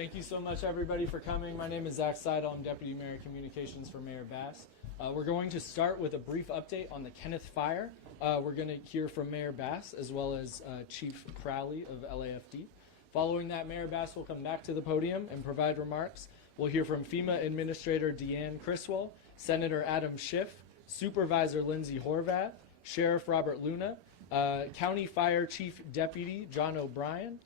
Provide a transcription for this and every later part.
Thank you so much, everybody, for coming. My name is Zach Seidel. I'm Deputy Mayor Communications for Mayor Bass. We're going to start with a brief update on the Kenneth Fire. We're going to hear from Mayor Bass as well as Chief Crowley of LAFD. Following that, Mayor Bass will come back to the podium and provide remarks. We'll hear from FEMA Administrator Deanne Criswell, Senator Adam Schiff, Supervisor Lindsay Horvath, Sheriff Robert Luna, County Fire Chief Deputy John O'Brien,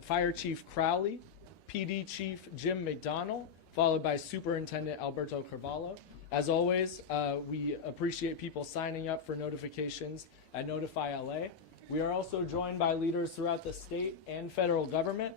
Fire Chief Crowley, PD Chief Jim McDonnell, followed by Superintendent Alberto Carvalho. As always, we appreciate people signing up for notifications at Notify LA. We are also joined by leaders throughout the state and federal government.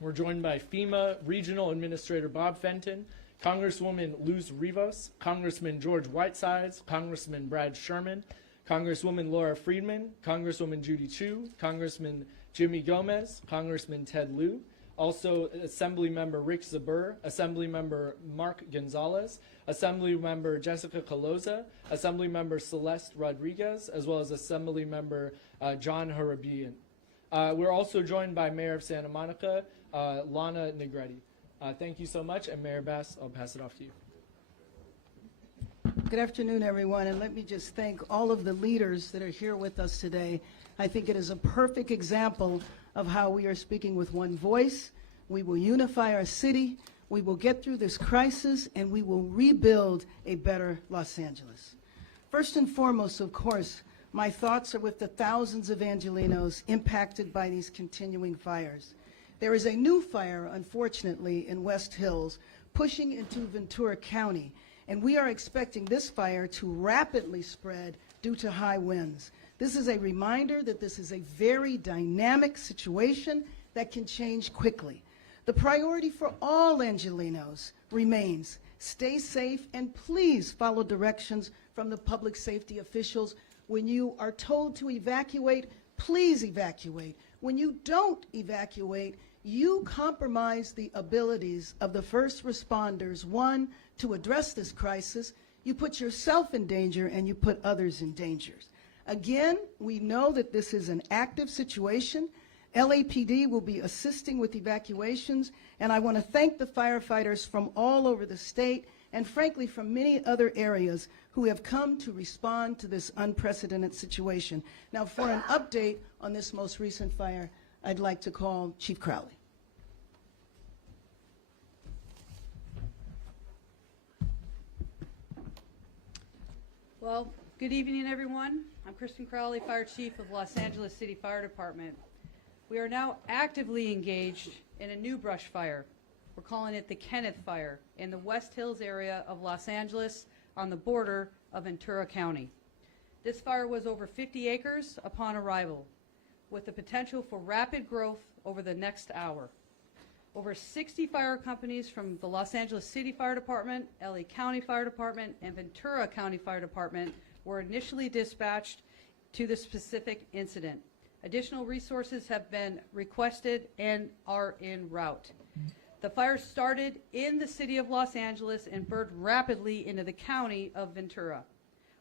We're joined by FEMA Regional Administrator Bob Fenton, Congresswoman Luz Rivas, Congressman George Whitesides, Congressman Brad Sherman, Congresswoman Laura Friedman, Congresswoman Judy Chu, Congressman Jimmy Gomez, Congressman Ted Lieu, also Assemblymember Rick Zabur, Assemblymember Mark Gonzalez, Assemblymember Jessica Caloza, Assemblymember Celeste Rodriguez, as well as Assemblymember John Harabian. We're also joined by Mayor of Santa Monica, Lana Negretti. Thank you so much, and Mayor Bass, I'll pass it off to you. Good afternoon, everyone, and let me just thank all of the leaders that are here with us today. I think it is a perfect example of how we are speaking with one voice. We will unify our city, we will get through this crisis, and we will rebuild a better Los Angeles. First and foremost, of course, my thoughts are with the thousands of Angelenos impacted by these continuing fires. There is a new fire, unfortunately, in West Hills, pushing into Ventura County, and we are expecting this fire to rapidly spread due to high winds. This is a reminder that this is a very dynamic situation that can change quickly. The priority for all Angelenos remains stay safe and please follow directions from the public safety officials. When you are told to evacuate, please evacuate. When you don't evacuate, you compromise the abilities of the first responders, one, to address this crisis. You put yourself in danger and you put others in danger. Again, we know that this is an active situation. LAPD will be assisting with evacuations, and I want to thank the firefighters from all over the state and frankly from many other areas who have come to respond to this unprecedented situation. Now, for an update on this most recent fire, I'd like to call Chief Crowley. Well, good evening, everyone. I'm Kristen Crowley, Fire Chief of Los Angeles City Fire Department. We are now actively engaged in a new brush fire. We're calling it the Kenneth Fire in the West Hills area of Los Angeles on the border of Ventura County. This fire was over 50 acres upon arrival, with the potential for rapid growth over the next hour. Over 60 fire companies from the Los Angeles City Fire Department, LA County Fire Department, and Ventura County Fire Department were initially dispatched to the specific incident. Additional resources have been requested and are en route. The fire started in the city of Los Angeles and burned rapidly into the county of Ventura.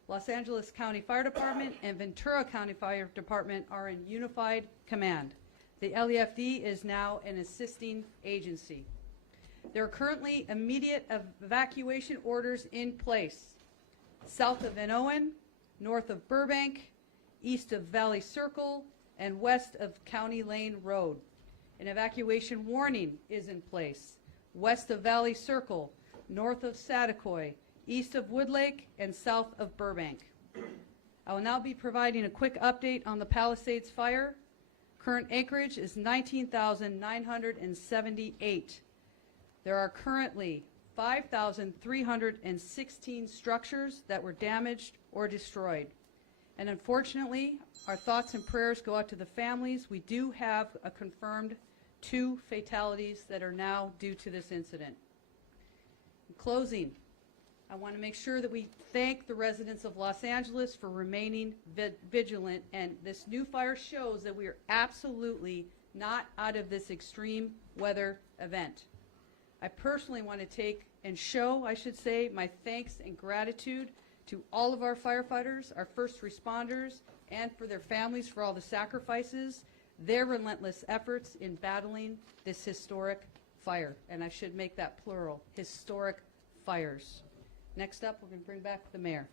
Los Angeles County Fire Department and Ventura County Fire Department are in unified command. The LAFD is now an assisting agency. There are currently immediate evacuation orders in place. South of Van Owen, north of Burbank, east of Valley Circle, and west of County Lane Road. An evacuation warning is in place. West of Valley Circle, north of Saticoy, east of Woodlake, and south of Burbank. I will now be providing a quick update on the Palisades fire. Current acreage is 19,978. There are currently 5,316 structures that were damaged or destroyed. And unfortunately, our thoughts and prayers go out to the families. We do have a confirmed 2 fatalities that are now due to this incident. In closing, I want to make sure that we thank the residents of Los Angeles for remaining vigilant, and this new fire shows that we are absolutely not out of this extreme weather event. I personally want to take and show, I should say, my thanks and gratitude to all of our firefighters, our first responders, and for their families for all the sacrifices, their relentless efforts in battling this historic fire, and I should make that plural, historic fires. Next up, we're going to bring back the mayor.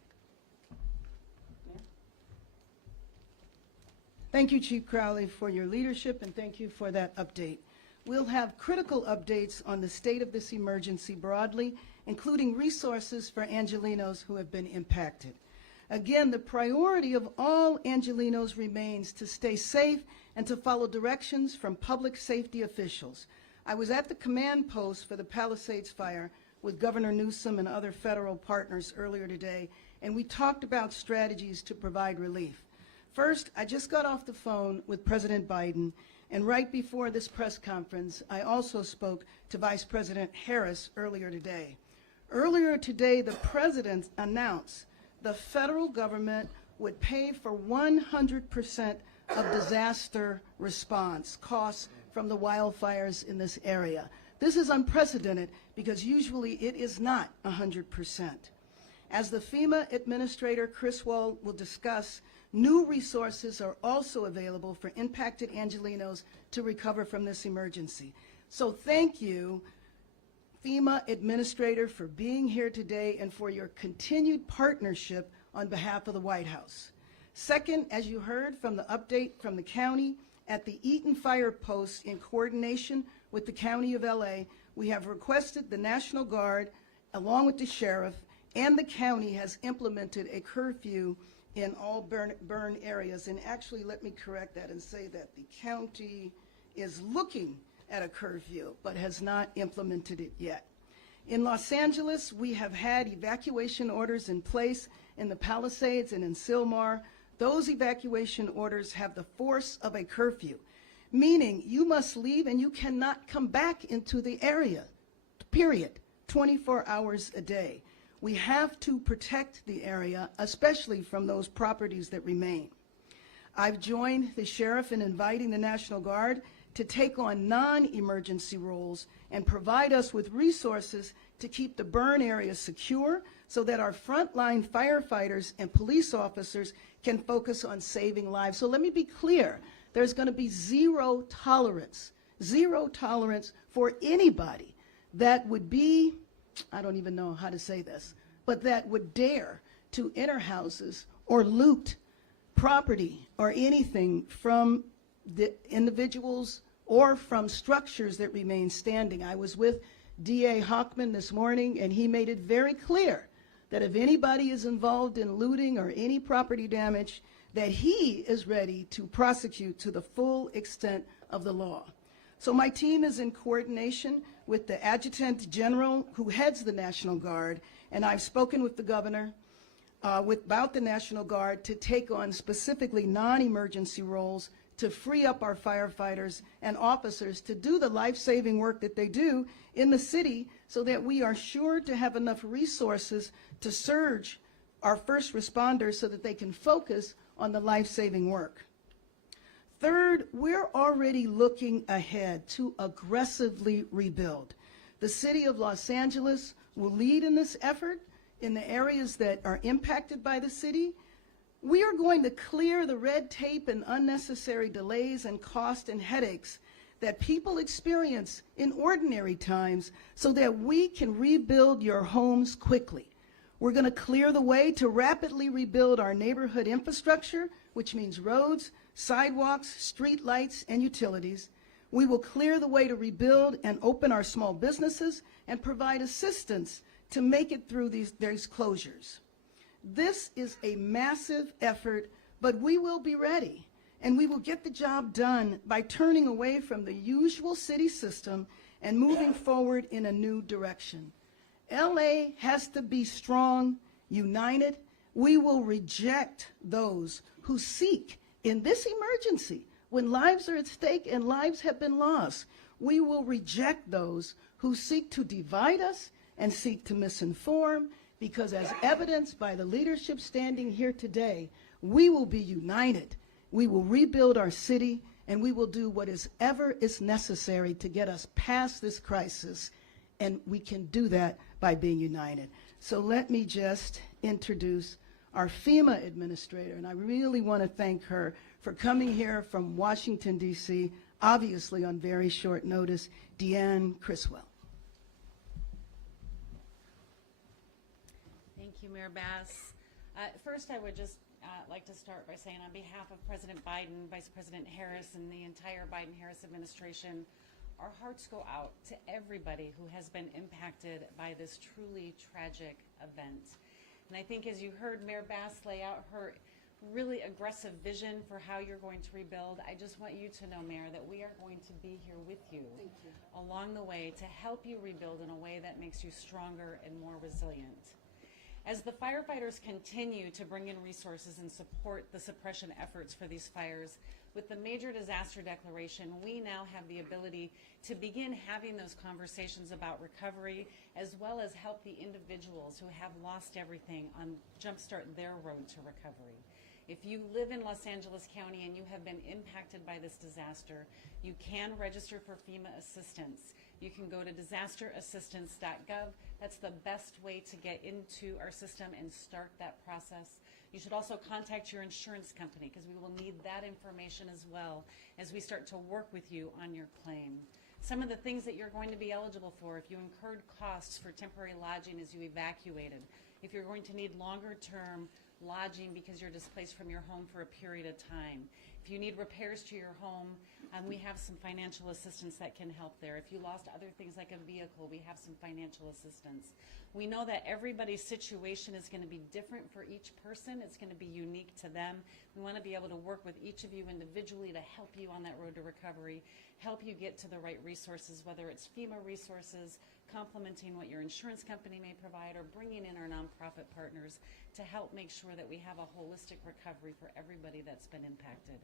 Thank you, Chief Crowley, for your leadership, and thank you for that update. We'll have critical updates on the state of this emergency broadly, including resources for Angelenos who have been impacted. Again, the priority of all Angelenos remains to stay safe and to follow directions from public safety officials. I was at the command post for the Palisades fire with Governor Newsom and other federal partners earlier today, and we talked about strategies to provide relief. First, I just got off the phone with President Biden, and right before this press conference, I also spoke to Vice President Harris earlier today. Earlier today, the President announced the federal government would pay for 100% of disaster response costs from the wildfires in this area. This is unprecedented because usually it is not 100%. As the FEMA Administrator, Chris Wall, will discuss, new resources are also available for impacted Angelenos to recover from this emergency. So thank you, FEMA Administrator, for being here today and for your continued partnership on behalf of the White House. Second, as you heard from the update from the county, at the Eaton Fire Post, in coordination with the County of LA, we have requested the National Guard, along with the sheriff, and the county has implemented a curfew in all burn areas. And actually, let me correct that and say that the county is looking at a curfew, but has not implemented it yet. In Los Angeles, we have had evacuation orders in place in the Palisades and in Sylmar. Those evacuation orders have the force of a curfew, meaning you must leave and you cannot come back into the area, period, 24 hours a day. We have to protect the area, especially from those properties that remain. I've joined the sheriff in inviting the National Guard to take on non-emergency roles and provide us with resources to keep the burn area secure so that our frontline firefighters and police officers can focus on saving lives. So let me be clear, there's going to be zero tolerance for anybody that would be, I don't even know how to say this, but that would dare to enter houses or loot property or anything from the individuals or from structures that remain standing. I was with DA Hochman this morning, and he made it very clear that if anybody is involved in looting or any property damage, that he is ready to prosecute to the full extent of the law. So my team is in coordination with the Adjutant General who heads the National Guard, and I've spoken with the governor about the National Guard to take on specifically non-emergency roles to free up our firefighters and officers to do the life-saving work that they do in the city so that we are sure to have enough resources to surge our first responders so that they can focus on the life-saving work. Third, we're already looking ahead to aggressively rebuild. The city of Los Angeles will lead in this effort in the areas that are impacted by the city. We are going to clear the red tape and unnecessary delays and cost and headaches that people experience in ordinary times so that we can rebuild your homes quickly. We're going to clear the way to rapidly rebuild our neighborhood infrastructure, which means roads, sidewalks, street lights, and utilities. We will clear the way to rebuild and open our small businesses and provide assistance to make it through these closures. This is a massive effort, but we will be ready, and we will get the job done by turning away from the usual city system and moving forward in a new direction. LA has to be strong, united. We will reject those who seek, in this emergency, when lives are at stake and lives have been lost, we will reject those who seek to divide us and seek to misinform, because as evidenced by the leadership standing here today, we will be united. We will rebuild our city, and we will do what is necessary to get us past this crisis, and we can do that by being united. So let me just introduce our FEMA administrator, and I really want to thank her for coming here from Washington, D.C. obviously on very short notice, Deanne Criswell. Thank you, Mayor Bass. First, I would just like to start by saying on behalf of President Biden, Vice President Harris, and the entire Biden-Harris administration, our hearts go out to everybody who has been impacted by this truly tragic event. And I think as you heard Mayor Bass lay out her really aggressive vision for how you're going to rebuild, I just want you to know, Mayor, that we are going to be here with you, along the way to help you rebuild in a way that makes you stronger and more resilient. As the firefighters continue to bring in resources and support the suppression efforts for these fires, with the major disaster declaration, we now have the ability to begin having those conversations about recovery, as well as help the individuals who have lost everything on jumpstart their road to recovery. If you live in Los Angeles County and you have been impacted by this disaster, you can register for FEMA assistance. You can go to disasterassistance.gov. That's the best way to get into our system and start that process. You should also contact your insurance company because we will need that information as well as we start to work with you on your claim. Some of the things that you're going to be eligible for: if you incurred costs for temporary lodging as you evacuated, if you're going to need longer-term lodging because you're displaced from your home for a period of time, if you need repairs to your home, we have some financial assistance that can help there. If you lost other things like a vehicle, we have some financial assistance. We know that everybody's situation is going to be different for each person. It's going to be unique to them. We want to be able to work with each of you individually to help you on that road to recovery, help you get to the right resources, whether it's FEMA resources, complementing what your insurance company may provide, or bringing in our nonprofit partners to help make sure that we have a holistic recovery for everybody that's been impacted.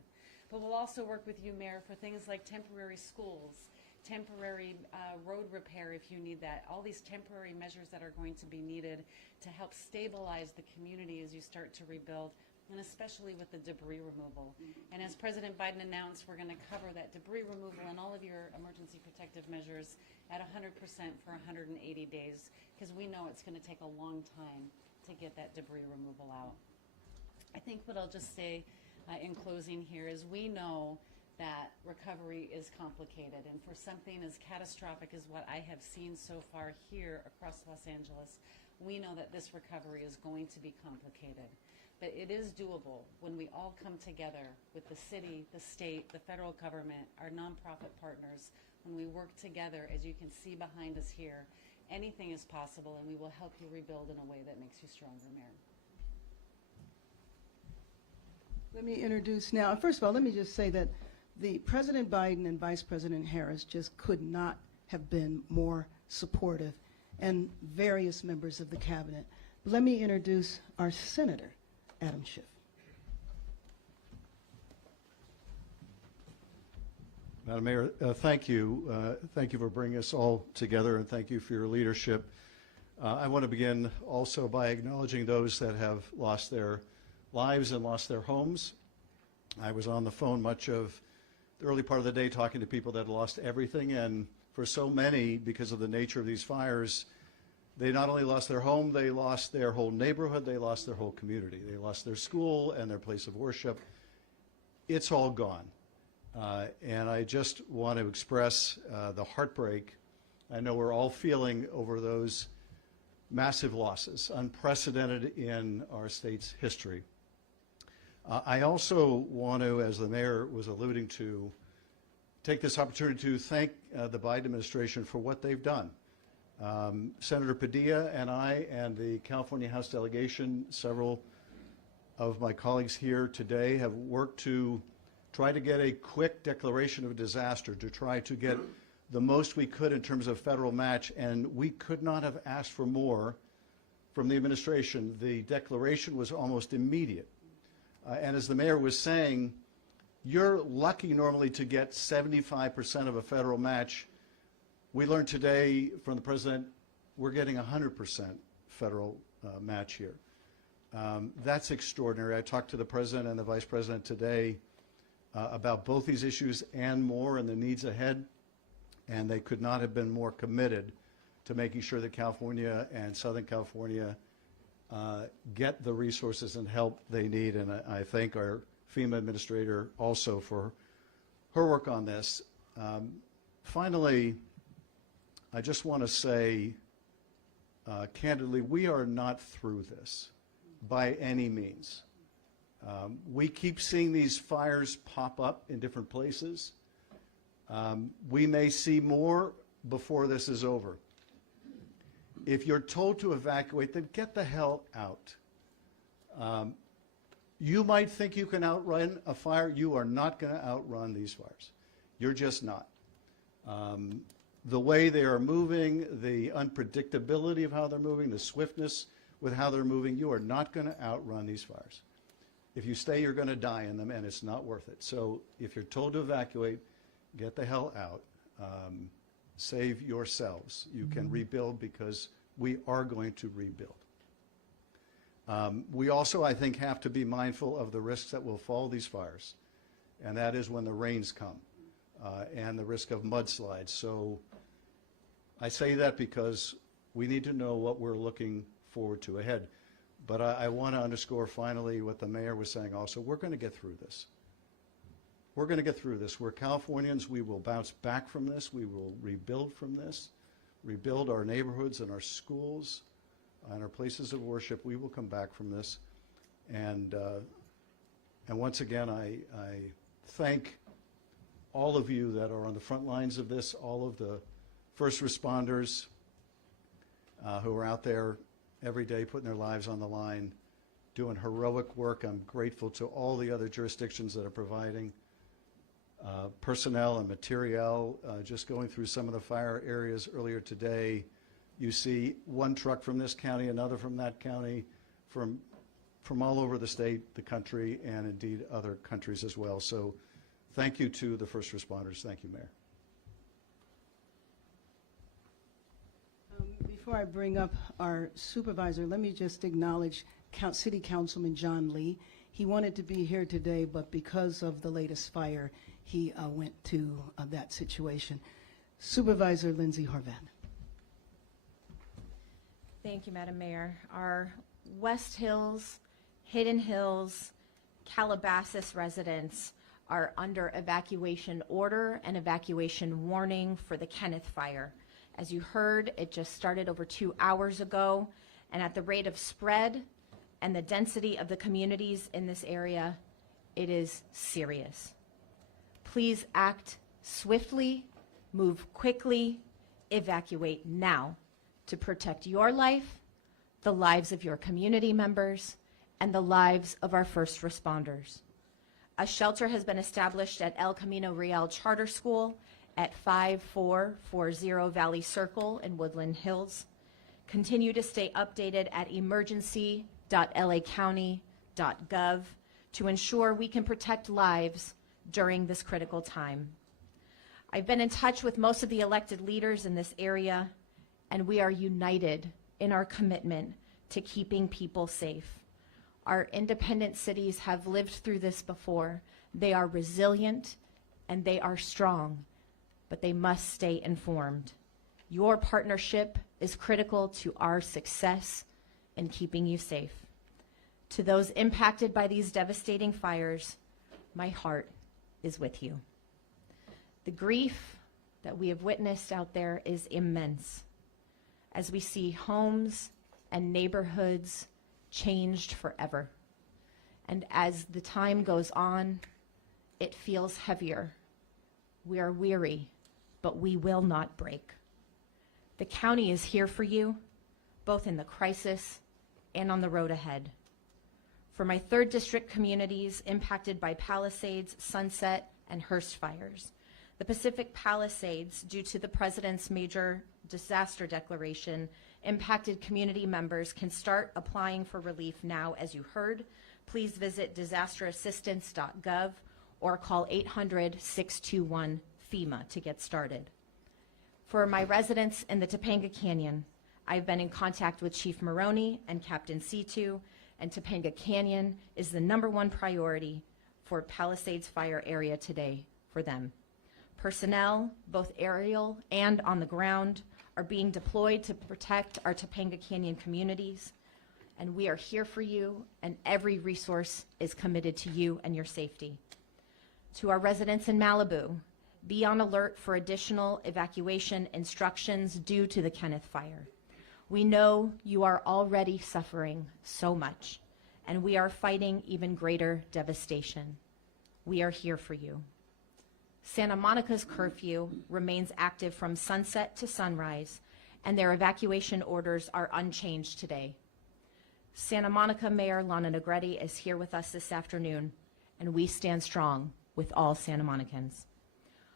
But we'll also work with you, Mayor, for things like temporary schools, temporary road repair if you need that, all these temporary measures that are going to be needed to help stabilize the community as you start to rebuild, and especially with the debris removal. And as President Biden announced, we're going to cover that debris removal and all of your emergency protective measures at 100% for 180 days, because we know it's going to take a long time to get that debris removal out. I think what I'll just say in closing here is we know that recovery is complicated, and for something as catastrophic as what I have seen so far here across Los Angeles, we know that this recovery is going to be complicated. But it is doable when we all come together with the city, the state, the federal government, our nonprofit partners. When we work together, as you can see behind us here, anything is possible, and we will help you rebuild in a way that makes you stronger, Mayor. Let me introduce now, first of all, let me just say that the President Biden and Vice President Harris just could not have been more supportive, and various members of the cabinet. Let me introduce our Senator, Adam Schiff. Madam Mayor, thank you. Thank you for bringing us all together, and thank you for your leadership. I want to begin also by acknowledging those that have lost their lives and lost their homes. I was on the phone much of the early part of the day talking to people that lost everything, and for so many, because of the nature of these fires, they not only lost their home, they lost their whole neighborhood, they lost their whole community. They lost their school and their place of worship. It's all gone. And I just want to express the heartbreak I know we're all feeling over those massive losses, unprecedented in our state's history. I also want to, as the mayor was alluding to, take this opportunity to thank the Biden administration for what they've done. Senator Padilla and I and the California House delegation, several of my colleagues here today, have worked to try to get a quick declaration of disaster, to try to get the most we could in terms of federal match, and we could not have asked for more from the administration. The declaration was almost immediate. And as the mayor was saying, you're lucky normally to get 75% of a federal match. We learned today from the president we're getting 100% federal match here. That's extraordinary. I talked to the president and the vice president today about both these issues and more and the needs ahead, and they could not have been more committed to making sure that California and Southern California get the resources and help they need. And I thank our FEMA administrator also for her work on this. Finally, I just want to say candidly, we are not through this by any means. We keep seeing these fires pop up in different places. We may see more before this is over. If you're told to evacuate, then get the hell out. You might think you can outrun a fire. You are not going to outrun these fires. You're just not. The way they are moving, the unpredictability of how they're moving, the swiftness with how they're moving, you are not going to outrun these fires. If you stay, you're going to die in them, and it's not worth it. So if you're told to evacuate, get the hell out. Save yourselves. You can rebuild, because we are going to rebuild. We also, I think, have to be mindful of the risks that will follow these fires, and that is when the rains come, and the risk of mudslides. So I say that because we need to know what we're looking forward to ahead. But I want to underscore finally what the mayor was saying also. We're going to get through this. We're going to get through this. We're Californians. We will bounce back from this. We will rebuild from this, rebuild our neighborhoods and our schools and our places of worship. We will come back from this. And once again, I thank all of you that are on the front lines of this, all of the first responders who are out there every day putting their lives on the line, doing heroic work. I'm grateful to all the other jurisdictions that are providing personnel and materiel. Just going through some of the fire areas earlier today, you see one truck from this county, another from that county, from all over the state, the country, and indeed other countries as well. So thank you to the first responders. Thank you, Mayor. Before I bring up our supervisor, let me just acknowledge City Councilman John Lee. He wanted to be here today, but because of the latest fire, he went to that situation. Supervisor Lindsay Horvath. Thank you, Madam Mayor. Our West Hills, Hidden Hills, Calabasas residents are under evacuation order and evacuation warning for the Kenneth Fire. As you heard, it just started over 2 hours ago, and at the rate of spread and the density of the communities in this area, it is serious. Please act swiftly, move quickly, evacuate now to protect your life, the lives of your community members, and the lives of our first responders. A shelter has been established at El Camino Real Charter School at 5440 Valley Circle in Woodland Hills. Continue to stay updated at emergency.lacounty.gov to ensure we can protect lives during this critical time. I've been in touch with most of the elected leaders in this area, and we are united in our commitment to keeping people safe. Our independent cities have lived through this before. They are resilient and they are strong, but they must stay informed. Your partnership is critical to our success in keeping you safe. To those impacted by these devastating fires, my heart is with you. The grief that we have witnessed out there is immense as we see homes and neighborhoods changed forever. And as the time goes on, it feels heavier. We are weary, but we will not break. The county is here for you, both in the crisis and on the road ahead. For my 3rd District communities impacted by Palisades, Sunset, and Hearst fires, the Pacific Palisades, due to the President's major disaster declaration, impacted community members can start applying for relief now. As you heard, please visit disasterassistance.gov or call 800-621-FEMA to get started. For my residents in the Topanga Canyon, I've been in contact with Chief Maroney and Captain C2, and Topanga Canyon is the #1 priority for Palisades fire area today for them. Personnel, both aerial and on the ground, are being deployed to protect our Topanga Canyon communities, and we are here for you, and every resource is committed to you and your safety. To our residents in Malibu, be on alert for additional evacuation instructions due to the Kenneth Fire. We know you are already suffering so much, and we are fighting even greater devastation. We are here for you. Santa Monica's curfew remains active from sunset to sunrise, and their evacuation orders are unchanged today. Santa Monica Mayor Lana Negretti is here with us this afternoon, and we stand strong with all Santa Monicans.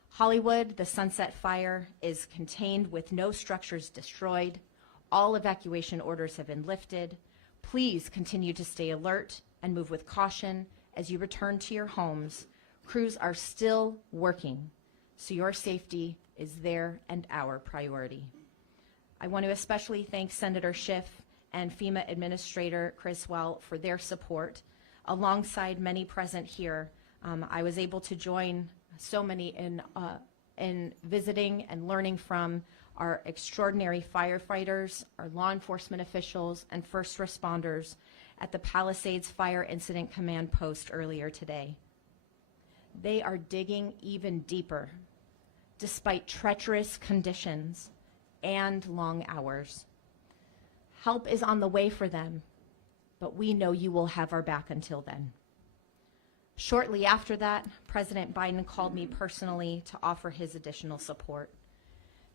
Hollywood, the Sunset Fire is contained with no structures destroyed. All evacuation orders have been lifted. Please continue to stay alert and move with caution as you return to your homes. Crews are still working, so your safety is their and our priority. I want to especially thank Senator Schiff and FEMA Administrator Criswell for their support. Alongside many present here, I was able to join so many in visiting and learning from our extraordinary firefighters, our law enforcement officials, and first responders at the Palisades Fire Incident Command Post earlier today. They are digging even deeper, despite treacherous conditions and long hours. Help is on the way for them, but we know you will have our back until then. Shortly after that, President Biden called me personally to offer his additional support.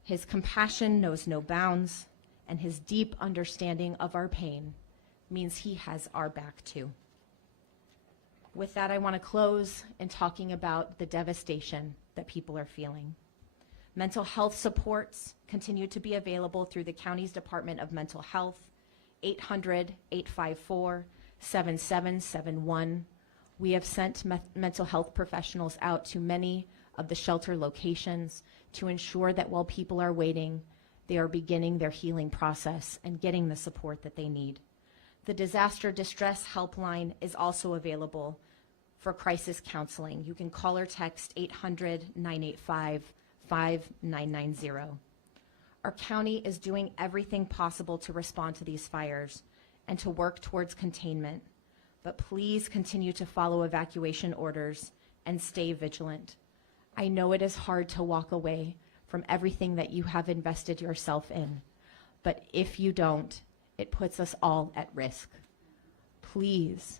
His compassion knows no bounds, and his deep understanding of our pain means he has our back too. With that, I want to close in talking about the devastation that people are feeling. Mental health supports continue to be available through the county's Department of Mental Health, 800-854-7771. We have sent mental health professionals out to many of the shelter locations to ensure that while people are waiting, they are beginning their healing process and getting the support that they need. The Disaster Distress Helpline is also available for crisis counseling. You can call or text 800-985-5990. Our county is doing everything possible to respond to these fires and to work towards containment, but please continue to follow evacuation orders and stay vigilant. I know it is hard to walk away from everything that you have invested yourself in, but if you don't, it puts us all at risk. Please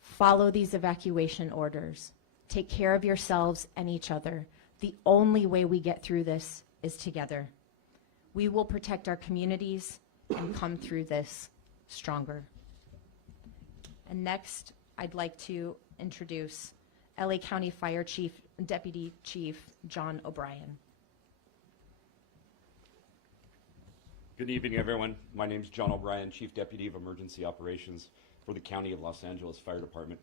follow these evacuation orders. Take care of yourselves and each other. The only way we get through this is together. We will protect our communities and come through this stronger. And next, I'd like to introduce LA County Fire Chief, Deputy Chief John O'Brien. Good evening, everyone. My name is John O'Brien, Chief Deputy of Emergency Operations for the County of Los Angeles Fire Department.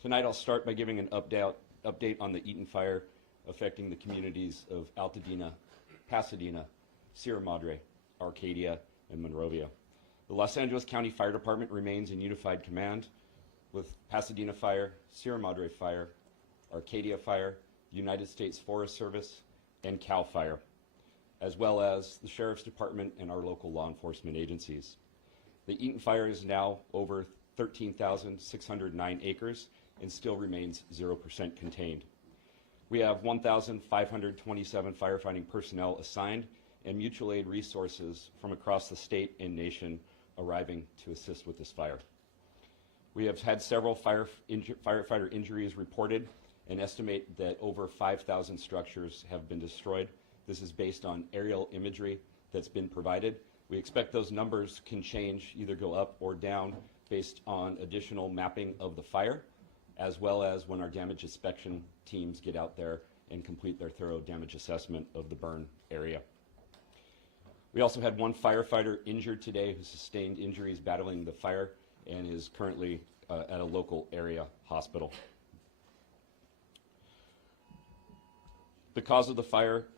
Tonight, I'll start by giving an update on the Eaton Fire affecting the communities of Altadena, Pasadena, Sierra Madre, Arcadia, and Monrovia. The Los Angeles County Fire Department remains in unified command with Pasadena Fire, Sierra Madre Fire, Arcadia Fire, the United States Forest Service, and CAL FIRE, as well as the Sheriff's Department and our local law enforcement agencies. The Eaton Fire is now over 13,609 acres and still remains 0% contained. We have 1,527 firefighting personnel assigned and mutual aid resources from across the state and nation arriving to assist with this fire. We have had several firefighter injuries reported and estimate that over 5,000 structures have been destroyed. This is based on aerial imagery that's been provided. We expect those numbers can change, either go up or down based on additional mapping of the fire, as well as when our damage inspection teams get out there and complete their thorough damage assessment of the burn area. We also had one firefighter injured today who sustained injuries battling the fire and is currently at a local area hospital. The cause of the fire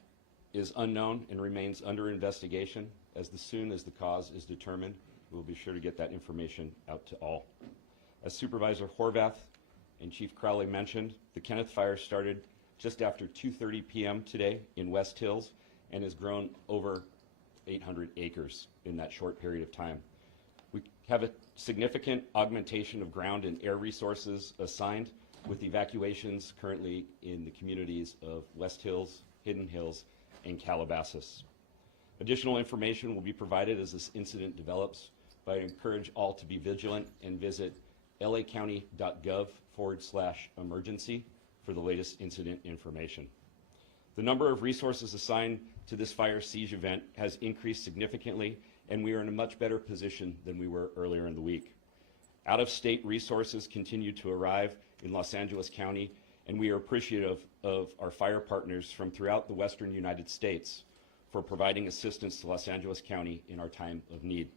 is unknown and remains under investigation. As soon as the cause is determined, we'll be sure to get that information out to all. As Supervisor Horvath and Chief Crowley mentioned, the Kenneth Fire started just after 2:30 p.m. today in West Hills and has grown over 800 acres in that short period of time. We have a significant augmentation of ground and air resources assigned with evacuations currently in the communities of West Hills, Hidden Hills, and Calabasas. Additional information will be provided as this incident develops, but I encourage all to be vigilant and visit lacounty.gov/emergency for the latest incident information. The number of resources assigned to this fire siege event has increased significantly, and we are in a much better position than we were earlier in the week. Out-of-state resources continue to arrive in Los Angeles County, and we are appreciative of our fire partners from throughout the western United States for providing assistance to Los Angeles County in our time of need.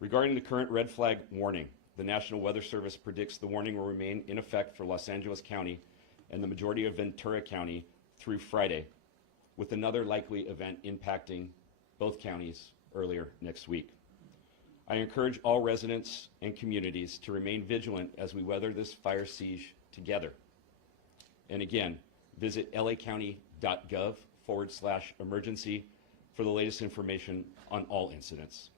Regarding the current red flag warning, the National Weather Service predicts the warning will remain in effect for Los Angeles County and the majority of Ventura County through Friday, with another likely event impacting both counties earlier next week. I encourage all residents and communities to remain vigilant as we weather this fire siege together. And again, visit lacounty.gov/emergency for the latest information on all incidents.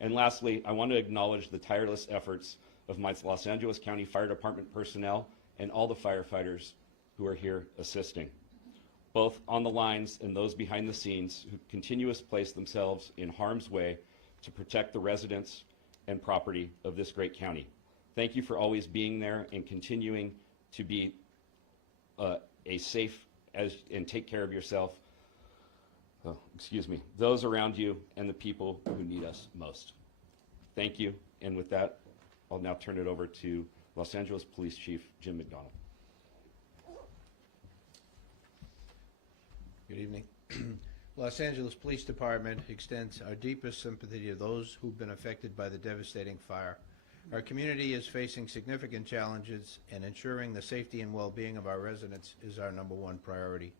And lastly, I want to acknowledge the tireless efforts of my Los Angeles County Fire Department personnel and all the firefighters who are here assisting, both on the lines and those behind the scenes who continuously place themselves in harm's way to protect the residents and property of this great county. Thank you for always being there and continuing to be a safe and take care of yourself, those around you and the people who need us most. Thank you, and with that, I'll now turn it over to Los Angeles Police Chief Jim McDonald. Good evening. Los Angeles Police Department extends our deepest sympathy to those who've been affected by the devastating fire. Our community is facing significant challenges, and ensuring the safety and well-being of our residents is our #1 priority.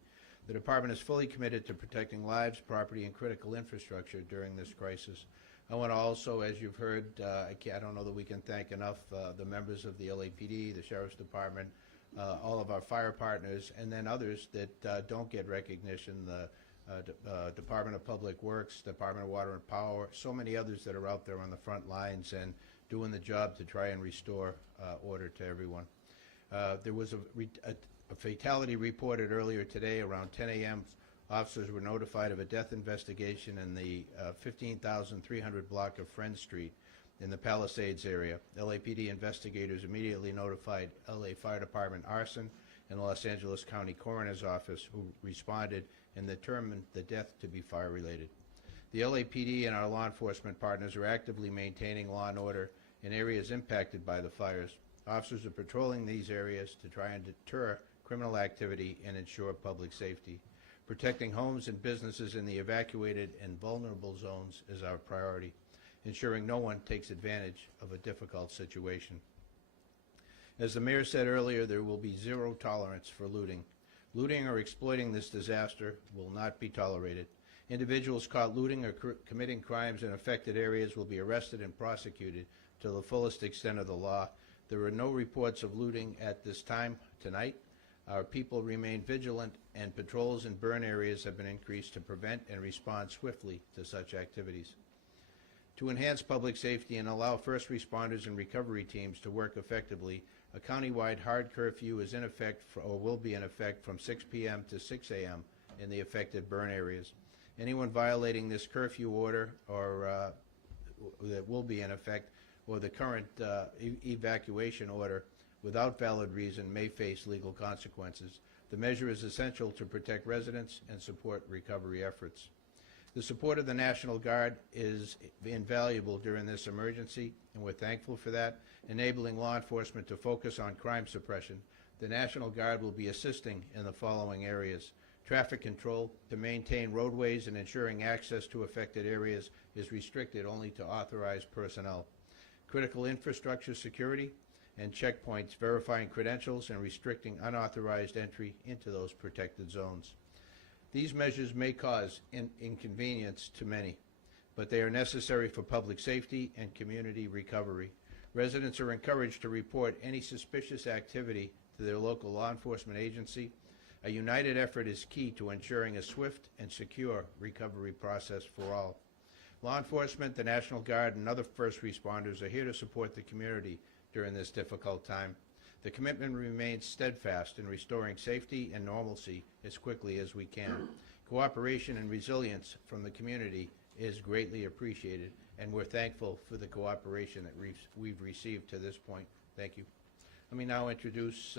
The department is fully committed to protecting lives, property, and critical infrastructure during this crisis. I want to also, as you've heard, I don't know that we can thank enough the members of the LAPD, the Sheriff's Department, all of our fire partners, and then others that don't get recognition, the Department of Public Works, Department of Water and Power, so many others that are out there on the front lines and doing the job to try and restore order to everyone. There was a fatality reported earlier today around 10 a.m. Officers were notified of a death investigation in the 15,300 block of Friend Street in the Palisades area. LAPD investigators immediately notified LA Fire Department arson and Los Angeles County Coroner's Office, who responded and determined the death to be fire-related. The LAPD and our law enforcement partners are actively maintaining law and order in areas impacted by the fires. Officers are patrolling these areas to try and deter criminal activity and ensure public safety. Protecting homes and businesses in the evacuated and vulnerable zones is our priority, ensuring no one takes advantage of a difficult situation. As the mayor said earlier, there will be zero tolerance for looting. Looting or exploiting this disaster will not be tolerated. Individuals caught looting or committing crimes in affected areas will be arrested and prosecuted to the fullest extent of the law. There are no reports of looting at this time tonight. Our people remain vigilant, and patrols in burn areas have been increased to prevent and respond swiftly to such activities. To enhance public safety and allow first responders and recovery teams to work effectively, a countywide hard curfew is in effect or will be in effect from 6 p.m. to 6 a.m. in the affected burn areas. Anyone violating this curfew order or that will be in effect, or the current evacuation order without valid reason, may face legal consequences. The measure is essential to protect residents and support recovery efforts. The support of the National Guard is invaluable during this emergency, and we're thankful for that, enabling law enforcement to focus on crime suppression. The National Guard will be assisting in the following areas. Traffic control, to maintain roadways and ensuring access to affected areas is restricted only to authorized personnel. Critical infrastructure security and checkpoints, verifying credentials and restricting unauthorized entry into those protected zones. These measures may cause inconvenience to many, but they are necessary for public safety and community recovery. Residents are encouraged to report any suspicious activity to their local law enforcement agency. A united effort is key to ensuring a swift and secure recovery process for all. Law enforcement, the National Guard, and other first responders are here to support the community during this difficult time. The commitment remains steadfast in restoring safety and normalcy as quickly as we can. Cooperation and resilience from the community is greatly appreciated, and we're thankful for the cooperation that we've received to this point. Thank you. Let me now introduce,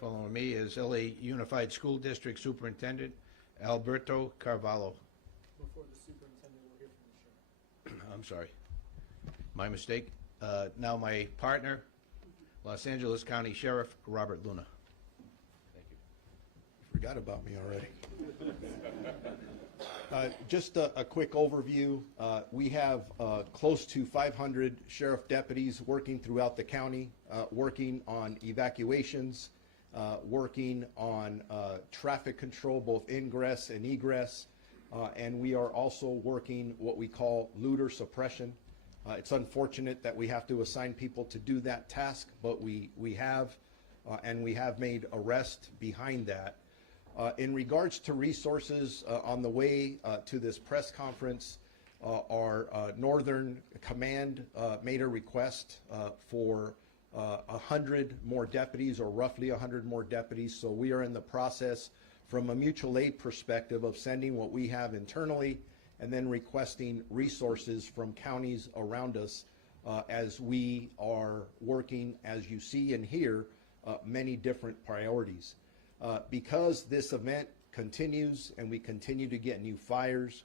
following me is LA Unified School District Superintendent Alberto Carvalho. Before the superintendent, we'll hear from the sheriff. I'm sorry, my mistake. Now my partner, Los Angeles County Sheriff Robert Luna. Thank you. Forgot about me already. Just a quick overview. We have close to 500 sheriff deputies working throughout the county, working on evacuations, working on traffic control, both ingress and egress, and we are also working what we call looter suppression. It's unfortunate that we have to assign people to do that task, but we have, and we have made arrests behind that. In regards to resources, on the way to this press conference, our Northern Command made a request for 100 more deputies, or roughly 100 more deputies. So we are in the process, from a mutual aid perspective, of sending what we have internally and then requesting resources from counties around us as we are working, as you see and hear, many different priorities. Because this event continues and we continue to get new fires,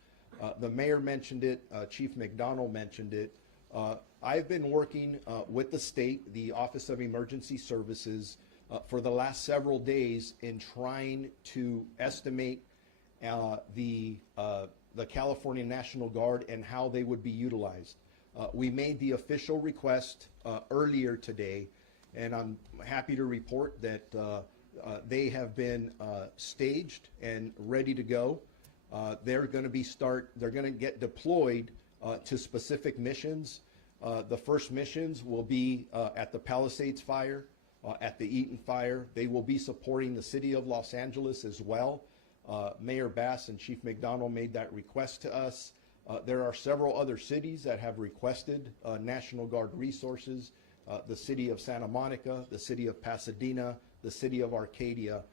the mayor mentioned it, Chief McDonald mentioned it, I've been working with the state, the Office of Emergency Services, for the last several days in trying to estimate the California National Guard and how they would be utilized. We made the official request earlier today, and I'm happy to report that they have been staged and ready to go. They're going to get deployed to specific missions. The first missions will be at the Palisades fire, at the Eaton fire. They will be supporting the city of Los Angeles as well. Mayor Bass and Chief McDonald made that request to us. There are several other cities that have requested National Guard resources. The city of Santa Monica, the city of Pasadena, the city of Arcadia,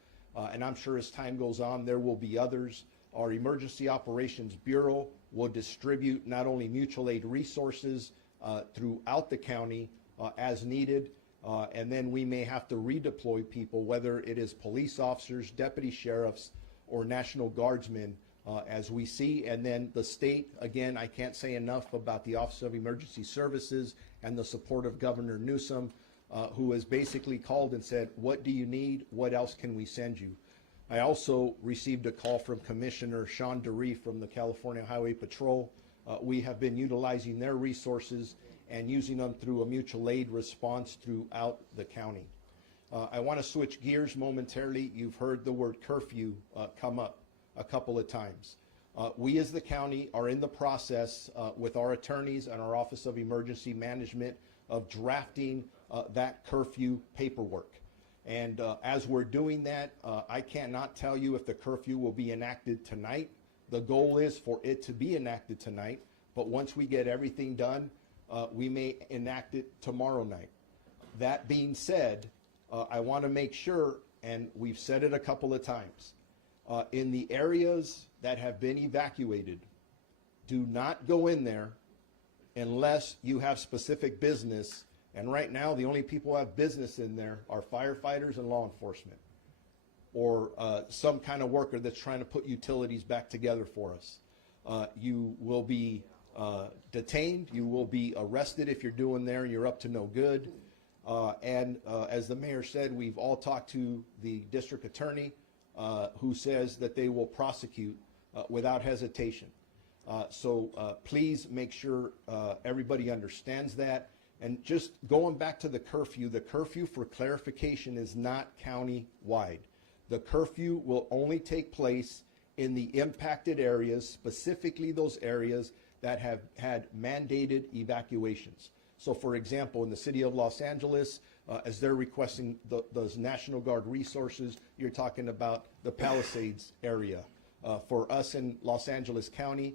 and I'm sure as time goes on there will be others. Our Emergency Operations Bureau will distribute not only mutual aid resources throughout the county as needed, and then we may have to redeploy people, whether it is police officers, deputy sheriffs, or National Guardsmen, as we see. And then the state, again, I can't say enough about the Office of Emergency Services and the support of Governor Newsom, who has basically called and said, what do you need? What else can we send you? I also received a call from Commissioner Sean DeRee from the California Highway Patrol. We have been utilizing their resources and using them through a mutual aid response throughout the county. I want to switch gears momentarily. You've heard the word curfew come up a couple of times. We as the county are in the process with our attorneys and our Office of Emergency Management of drafting that curfew paperwork. And as we're doing that, I cannot tell you if the curfew will be enacted tonight. The goal is for it to be enacted tonight, but once we get everything done, we may enact it tomorrow night. That being said, I want to make sure, and we've said it a couple of times, in the areas that have been evacuated, do not go in there unless you have specific business. And right now, the only people who have business in there are firefighters and law enforcement, or some kind of worker that's trying to put utilities back together for us. You will be detained. You will be arrested if you're doing there and you're up to no good. And as the mayor said, we've all talked to the district attorney, who says that they will prosecute without hesitation. So please make sure everybody understands that. And just going back to the curfew for clarification is not county-wide. The curfew will only take place in the impacted areas, specifically those areas that have had mandated evacuations. So for example, in the city of Los Angeles, as they're requesting those National Guard resources, you're talking about the Palisades area. For us in Los Angeles County,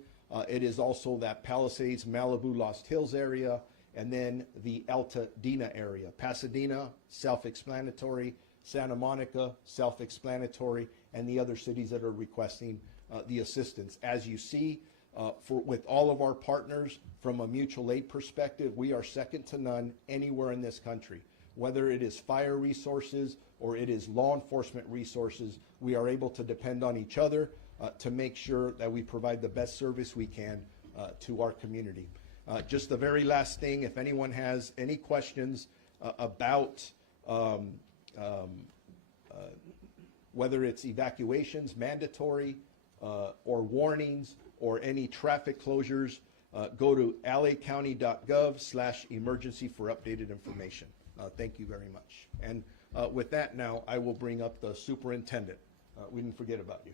it is also that Palisades, Malibu, Lost Hills area, and then the Altadena area. Pasadena, self-explanatory. Santa Monica, self-explanatory, and the other cities that are requesting the assistance. As you see, with all of our partners, from a mutual aid perspective, we are second to none anywhere in this country. Whether it is fire resources or it is law enforcement resources, we are able to depend on each other to make sure that we provide the best service we can to our community. Just the very last thing, if anyone has any questions about whether it's evacuations, mandatory, or warnings, or any traffic closures, go to lacounty.gov/emergency for updated information. Thank you very much. And with that now, I will bring up the superintendent. We didn't forget about you.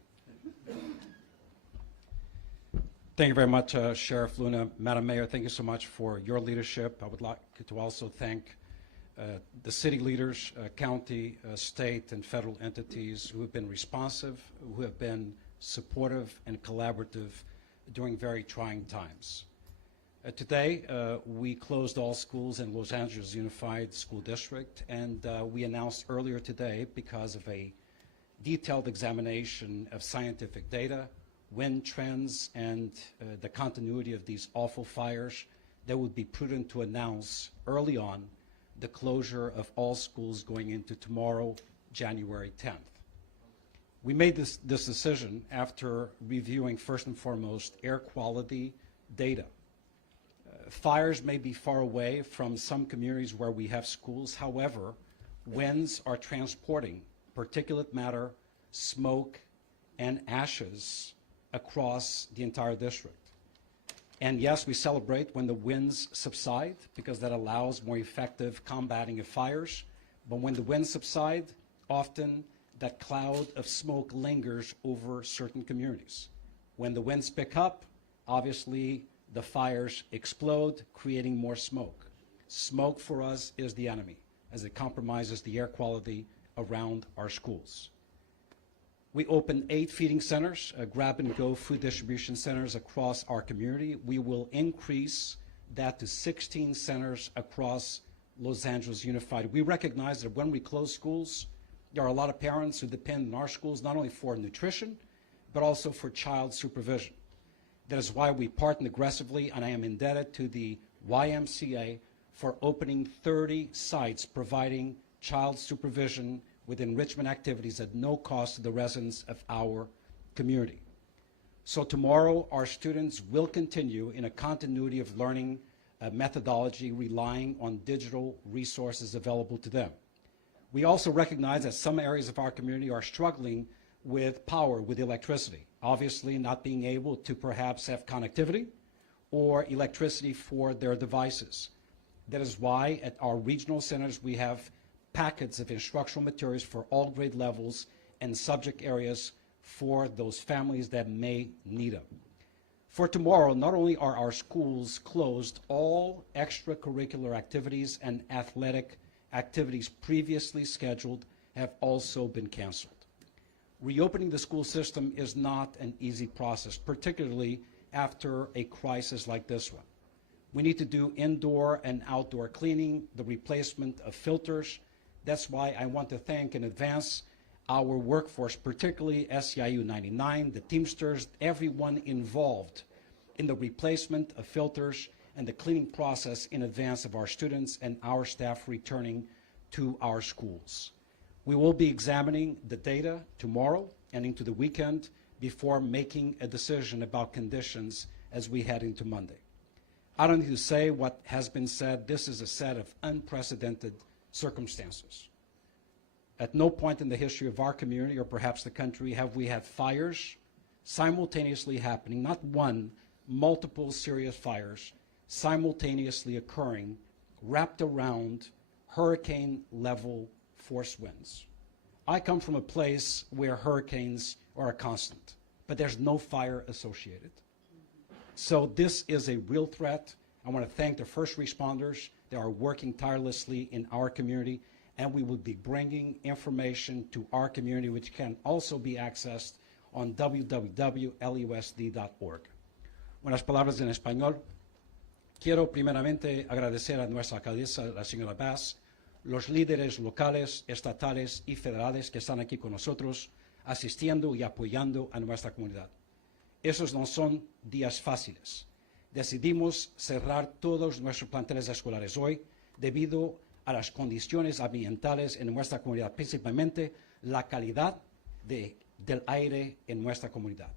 Thank you very much, Sheriff Luna. Madam Mayor, thank you so much for your leadership. I would like to also thank the city leaders, county, state, and federal entities who have been responsive, who have been supportive and collaborative during very trying times. Today, we closed all schools in Los Angeles Unified School District, and we announced earlier today, because of a detailed examination of scientific data, wind trends, and the continuity of these awful fires, that would be prudent to announce early on the closure of all schools going into tomorrow, January 10th. We made this decision after reviewing, first and foremost, air quality data. Fires may be far away from some communities where we have schools. However, winds are transporting particulate matter, smoke, and ashes across the entire district. And yes, we celebrate when the winds subside, because that allows more effective combating of fires. But when the winds subside, often that cloud of smoke lingers over certain communities. When the winds pick up, obviously the fires explode, creating more smoke. Smoke for us is the enemy, as it compromises the air quality around our schools. We opened 8 feeding centers, grab-and-go food distribution centers across our community. We will increase that to 16 centers across Los Angeles Unified. We recognize that when we close schools, there are a lot of parents who depend on our schools not only for nutrition, but also for child supervision. That is why we partner aggressively, and I am indebted to the YMCA for opening 30 sites providing child supervision with enrichment activities at no cost to the residents of our community. So tomorrow, our students will continue in a continuity of learning methodology, relying on digital resources available to them. We also recognize that some areas of our community are struggling with power, with electricity, obviously not being able to perhaps have connectivity or electricity for their devices. That is why at our regional centers we have packets of instructional materials for all grade levels and subject areas for those families that may need them. For tomorrow, not only are our schools closed, all extracurricular activities and athletic activities previously scheduled have also been canceled. Reopening the school system is not an easy process, particularly after a crisis like this one. We need to do indoor and outdoor cleaning, the replacement of filters. That's why I want to thank in advance our workforce, particularly SEIU 99, the Teamsters, everyone involved in the replacement of filters and the cleaning process in advance of our students and our staff returning to our schools. We will be examining the data tomorrow and into the weekend before making a decision about conditions as we head into Monday. I don't need to say what has been said. This is a set of unprecedented circumstances. At no point in the history of our community, or perhaps the country, have we had fires simultaneously happening, not one, multiple serious fires simultaneously occurring, wrapped around hurricane-level force winds. I come from a place where hurricanes are a constant, but there's no fire associated. So this is a real threat. I want to thank the first responders that are working tirelessly in our community, and we will be bringing information to our community, which can also be accessed on www.lusd.org. Unas palabras en español. Quiero primeramente agradecer a nuestra alcaldesa, la señora Bass, los líderes locales, estatales y federales que están aquí con nosotros, asistiendo y apoyando a nuestra comunidad. Esos no son días fáciles. Decidimos cerrar todos nuestros planteles escolares hoy debido a las condiciones ambientales en nuestra comunidad, principalmente la calidad del aire en nuestra comunidad.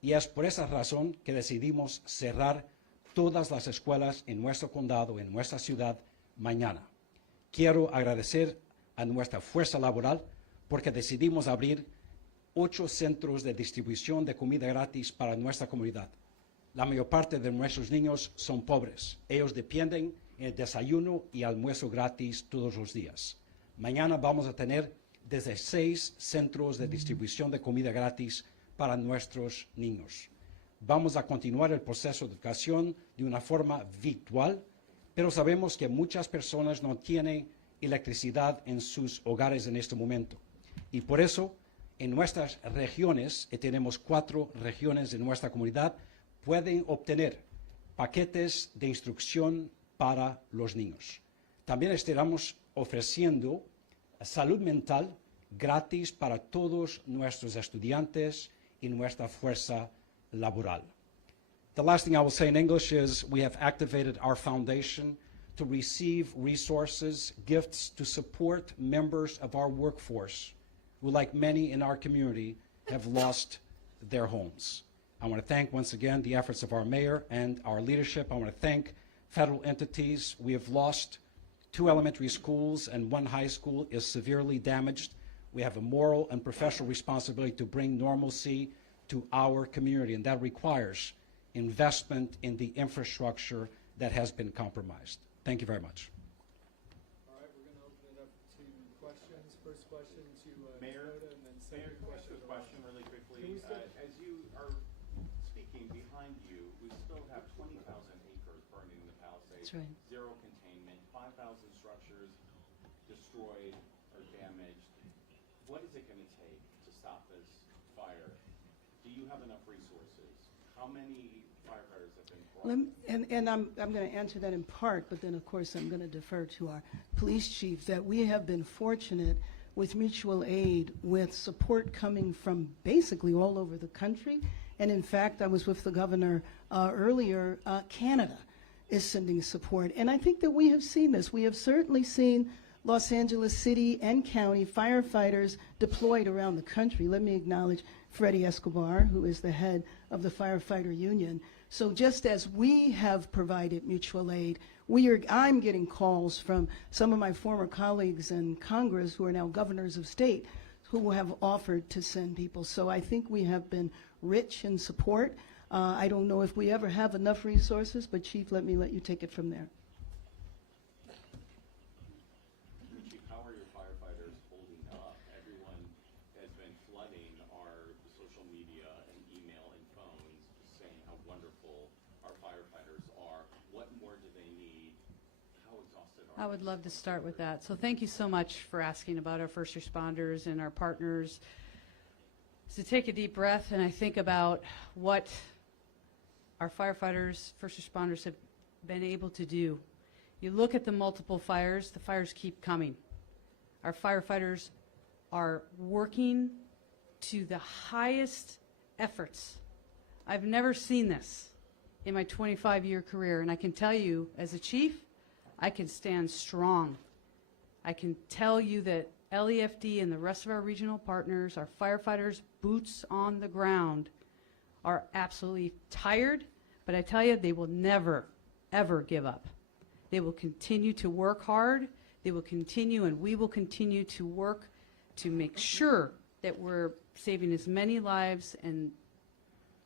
Y es por esa razón que decidimos cerrar todas las escuelas en nuestro condado, en nuestra ciudad, mañana. Quiero agradecer a nuestra fuerza laboral porque decidimos abrir 8 centros de distribución de comida gratis para nuestra comunidad. La mayor parte de nuestros niños son pobres. Ellos dependen del desayuno y almuerzo gratis todos los días. Mañana vamos a tener desde 6 centros de distribución de comida gratis para nuestros niños. Vamos a continuar el proceso de educación de una forma virtual, pero sabemos que muchas personas no tienen electricidad en sus hogares en este momento. Y por eso, en nuestras regiones, y tenemos 4 regiones de nuestra comunidad, pueden obtener paquetes de instrucción para los niños. También estaremos ofreciendo salud mental gratis para todos nuestros estudiantes y nuestra fuerza laboral. The last thing I will say in English is we have activated our foundation to receive resources, gifts to support members of our workforce who, like many in our community, have lost their homes. I want to thank once again the efforts of our mayor and our leadership. I want to thank federal entities. We have lost 2 elementary schools and 1 high school is severely damaged. We have a moral and professional responsibility to bring normalcy to our community, and that requires investment in the infrastructure that has been compromised. Thank you very much. All right, we're going to open it up to questions. First question to Mayor, Dakota, and then Mayor, second can I ask a question really quickly? Can we start- As you are speaking behind you, we still have 20,000 acres burning in the Palisades. That's right. 0 containment, 5,000 structures destroyed or damaged. What is it going to take to stop this fire? Do you have enough resources? How many firefighters have been brought? And I'm going to answer that in part, but then, of course, I'm going to defer to our police chief, that we have been fortunate with mutual aid, with support coming from basically all over the country. And in fact, I was with the governor earlier. Canada is sending support. And I think that we have seen this. We have certainly seen Los Angeles City and County firefighters deployed around the country. Let me acknowledge Freddie Escobar, who is the head of the firefighter union. So just as we have provided mutual aid, I'm getting calls from some of my former colleagues in Congress who are now governors of state who have offered to send people. So I think we have been rich in support. I don't know if we ever have enough resources, but Chief, let you take it from there. Chief, how are your firefighters holding up? Everyone has been flooding our social media and email and phones saying how wonderful our firefighters are. What more do they need? How exhausted are I would love to start with that. So thank you so much for asking about our first responders and our partners. To take a deep breath and I think about what our firefighters, first responders have been able to do. You look at the multiple fires, the fires keep coming. Our firefighters are working to the highest efforts. I've never seen this in my 25-year career, and I can tell you, as a chief, I can stand strong. I can tell you that LEFD and the rest of our regional partners, our firefighters, boots on the ground, are absolutely tired, but I tell you, they will never, ever give up. They will continue to work hard. They will continue, and we will continue to work to make sure that we're saving as many lives and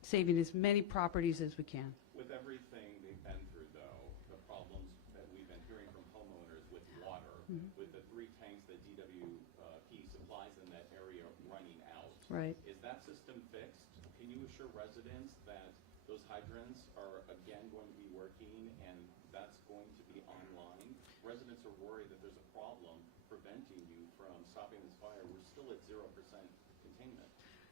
saving as many properties as we can. With everything they've been through, though, the problems that we've been hearing from homeowners with water, with the 3 tanks that DWP supplies in that area running out, Right. is that system fixed? Can you assure residents that those hydrants are again going to be working and that's going to be online? Residents are worried that there's a problem preventing you from stopping this fire. We're still at 0% containment.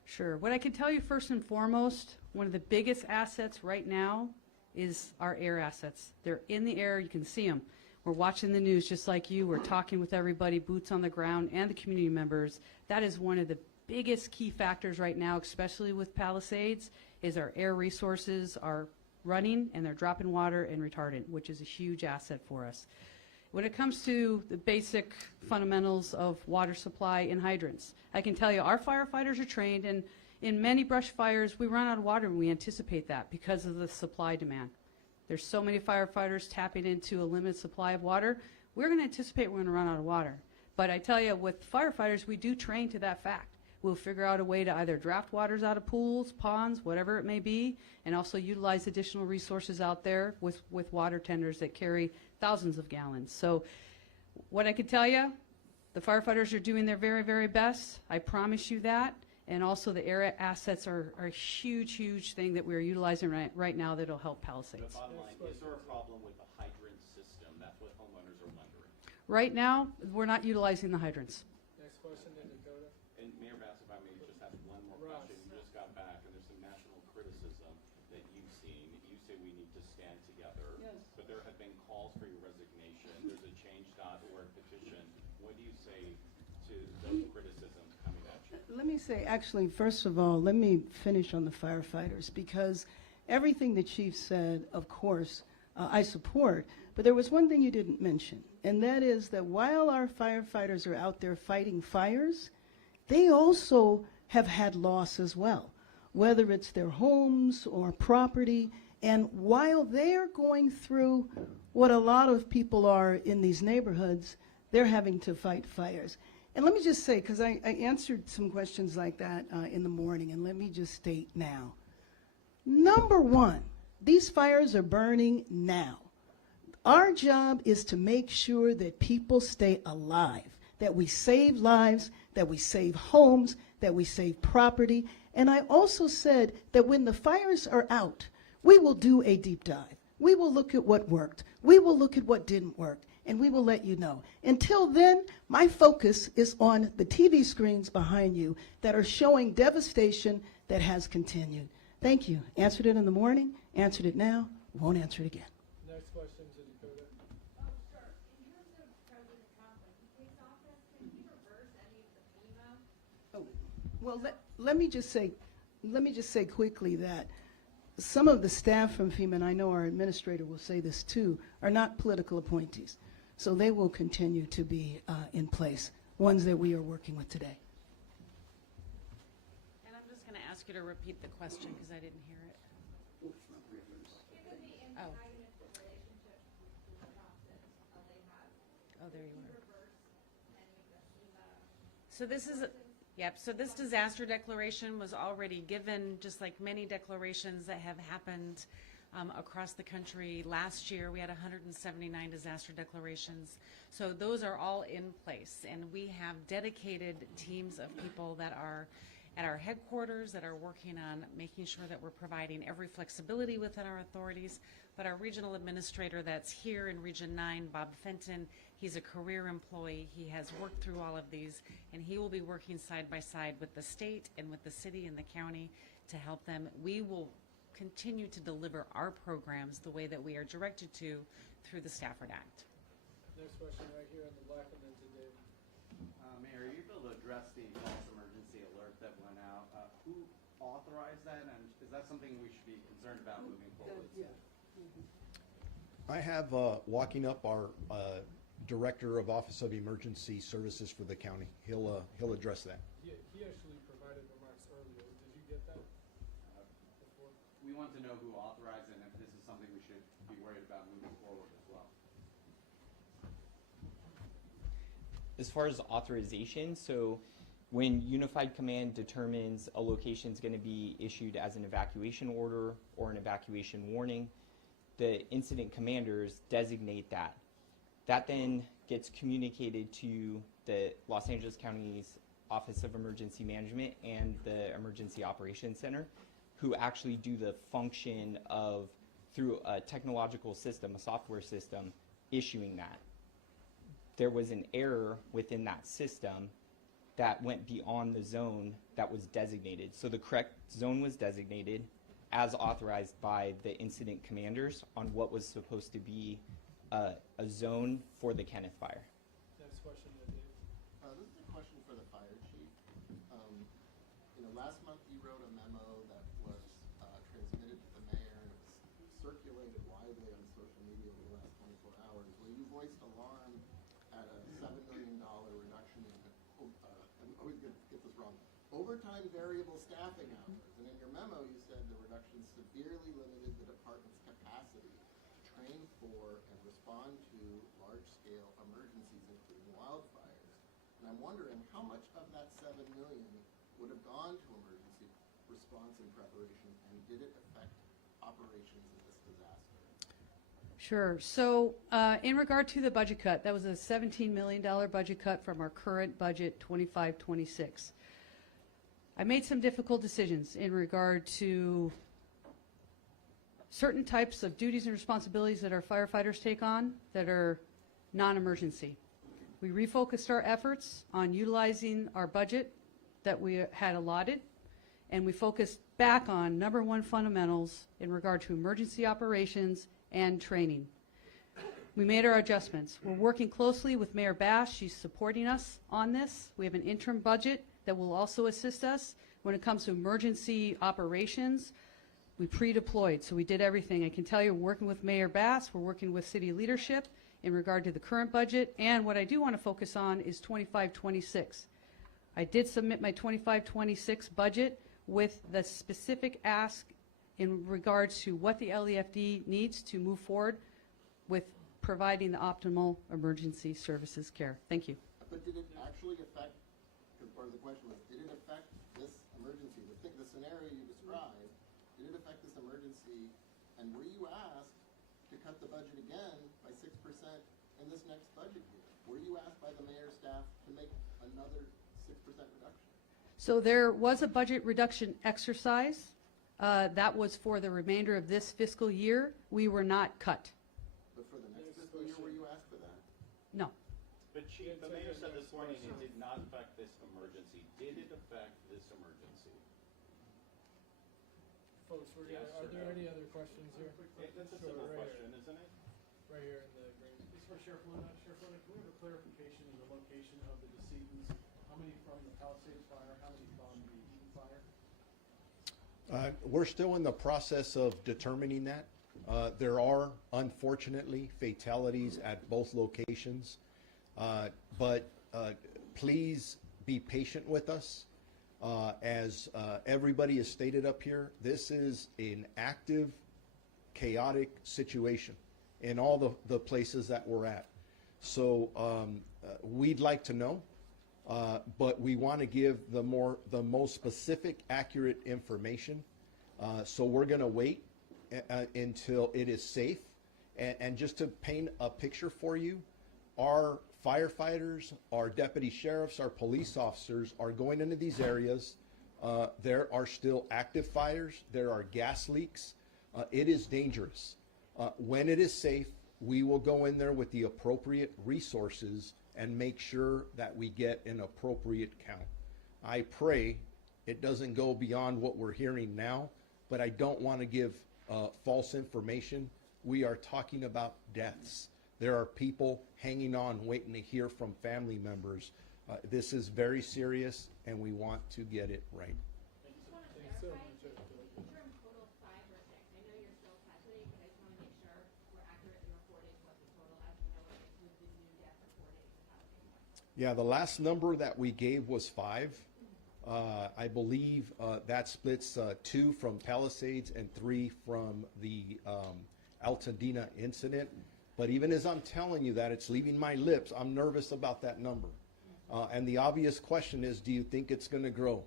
Sure. What I can tell you first and foremost, one of the biggest assets right now is our air assets. They're in the air, you can see them. We're watching the news just like you. We're talking with everybody, boots on the ground, and the community members. That is one of the biggest key factors right now, especially with Palisades, is our air resources are running and they're dropping water and retardant, which is a huge asset for us. When it comes to the basic fundamentals of water supply and hydrants, I can tell you our firefighters are trained, and in many brush fires we run out of water, and we anticipate that because of the supply demand. There's so many firefighters tapping into a limited supply of water. We're going to anticipate we're going to run out of water. But I tell you, with firefighters, we do train to that fact. We'll figure out a way to either draft waters out of pools, ponds, whatever it may be, and also utilize additional resources out there with water tenders that carry thousands of gallons. So what I can tell you, the firefighters are doing their very, very best. I promise you that. And also the air assets are a huge, huge thing that we're utilizing right now that'll help Palisades. The bottom line, is there a problem with the hydrant system? That's what homeowners are wondering. Right now, we're not utilizing the hydrants. Next question to Dakota. And Mayor Bass, if I may just ask one more question. You just got back, and there's some national criticism that you've seen. You say we need to stand together. Yes. But there have been calls for your resignation. There's a change.org petition. What do you say to those criticisms coming at you? Let me say, actually, first of all, let me finish on the firefighters, because everything the chief said, of course, I support. But there was one thing you didn't mention, and that is that while our firefighters are out there fighting fires, they also have had loss as well, whether it's their homes or property. And while they're going through what a lot of people are in these neighborhoods, they're having to fight fires. And let me just say, because I answered some questions like that in the morning, and let me just state now. Number one, these fires are burning now. Our job is to make sure that people stay alive, that we save lives, that we save homes, that we save property. And I also said that when the fires are out, we will do a deep dive. We will look at what worked. We will look at what didn't work, and we will let you know. Until then, my focus is on the TV screens behind you that are showing devastation that has continued. Thank you. Answered it in the morning, answered it now, won't answer it again. Next question to Dakota. Oh, sure. In terms of President Trump, when he takes office, can he reverse any of the FEMA? Oh, well, let me just say quickly that some of the staff from FEMA, and I know our administrator will say this too, are not political appointees. So they will continue to be in place, ones that we are working with today. And I'm just going to ask you to repeat the question because I didn't hear it. Given the Oh. antagonistic relationship with Trump that they have, Oh, there you can he are. reverse any of the FEMA? So this is, yep, so this disaster declaration was already given, just like many declarations that have happened across the country. Last year, we had 179 disaster declarations. So those are all in place, and we have dedicated teams of people that are at our headquarters that are working on making sure that we're providing every flexibility within our authorities. But our regional administrator that's here in Region 9, Bob Fenton, he's a career employee. He has worked through all of these, and he will be working side by side with the state and with the city and the county to help them. We will continue to deliver our programs the way that we are directed to through the Stafford Act. Next question right here in the black, and then to David. Mayor, are you able to address the false emergency alert that went out? Who authorized that, and is that something we should be concerned about moving forward? I have walking up our Director of Office of Emergency Services for the county. He'll address that. He actually provided remarks earlier. Did you get that? Before? We want to know who authorized it and if this is something we should be worried about moving forward as well. As far as authorization, so when Unified Command determines a location is going to be issued as an evacuation order or an evacuation warning, the incident commanders designate that. That then gets communicated to the Los Angeles County's Office of Emergency Management and the Emergency Operations Center, who actually do the function of, through a technological system, a software system, issuing that. There was an error within that system that went beyond the zone that was designated. So the correct zone was designated, as authorized by the incident commanders on what was supposed to be a zone for the Kenneth fire. Next question to Dave. This is a question for the fire chief. Last month you wrote a memo that was transmitted to the mayor and it was circulated widely on social media over the last 24 hours, where you voiced alarm at a $7 million reduction in, I'm always going to get this wrong, overtime variable staffing hours. And in your memo you said the reduction severely limited the department's capacity to train for and respond to large-scale emergencies, including wildfires. And I'm wondering how much of that $7 million would have gone to emergency response and preparation, and did it affect operations in this disaster? Sure. So in regard to the budget cut, that was a $17 million budget cut from our current budget, 25-26. I made some difficult decisions in regard to certain types of duties and responsibilities that our firefighters take on that are non-emergency. We refocused our efforts on utilizing our budget that we had allotted, and we focused back on number one fundamentals in regard to emergency operations and training. We made our adjustments. We're working closely with Mayor Bass. She's supporting us on this. We have an interim budget that will also assist us when it comes to emergency operations. We pre-deployed, so we did everything. I can tell you, we're working with Mayor Bass, we're working with city leadership in regard to the current budget, and what I do want to focus on is 25-26. I did submit my 25-26 budget with the specific ask in regards to what the LEFD needs to move forward with providing the optimal emergency services care. Thank you. But did it actually affect, because part of the question was, did it affect this emergency, the scenario you described, did it affect this emergency, and were you asked to cut the budget again by 6% in this next budget year? Were you asked by the mayor's staff to make another 6% reduction? So there was a budget reduction exercise. That was for the remainder of this fiscal year. We were not cut. But for the next fiscal year, were you asked for that? No. But Chief, the mayor said this morning it did not affect this emergency. Did it affect this emergency? Folks, are there any other questions here? That's a simple question, isn't it? Right here in the green. This is for Sheriff Luna. Sheriff Luna, can we have a clarification of the location of the decedents? How many from the Palisades fire? How many from the Eaton fire? We're still in the process of determining that. There are, unfortunately, fatalities at both locations. But please be patient with us. As everybody has stated up here, this is an active, chaotic situation in all the places that we're at. So we'd like to know, but we want to give the most specific, accurate information. So we're going to wait until it is safe. And just to paint a picture for you, our firefighters, our deputy sheriffs, our police officers are going into these areas. There are still active fires. There are gas leaks. It is dangerous. When it is safe, we will go in there with the appropriate resources and make sure that we get an appropriate count. I pray it doesn't go beyond what we're hearing now, but I don't want to give false information. We are talking about deaths. There are people hanging on, waiting to hear from family members. This is very serious, and we want to get it right. I just want to clarify, interim total 5 or 6. I know you're still calculating, but I just want to make sure we're accurately reporting what the total, as you know, it is with the new death reporting capacity. Yeah, the last number that we gave was 5. I believe that splits 2 from Palisades and 3 from the Altadena incident. But even as I'm telling you that, it's leaving my lips. I'm nervous about that number. And the obvious question is, do you think it's going to grow?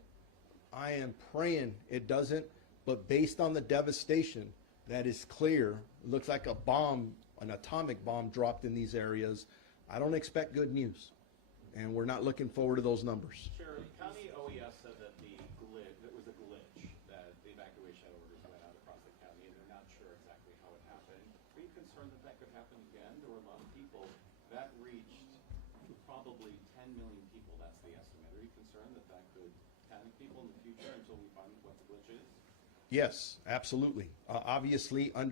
I am praying it doesn't, but based on the devastation that is clear, it looks like a bomb, an atomic bomb dropped in these areas. I don't expect good news. And we're not looking forward to those numbers. Sheriff, County OES said that it was a glitch, that the evacuation orders went out across the county, and they're not sure exactly how it happened. Are you concerned that that could happen again? There were a lot of people. That reached probably 10 million people, that's the estimate. Are you concerned that that could panic people in the future until we find what the glitch is? Yes, absolutely. Obviously, under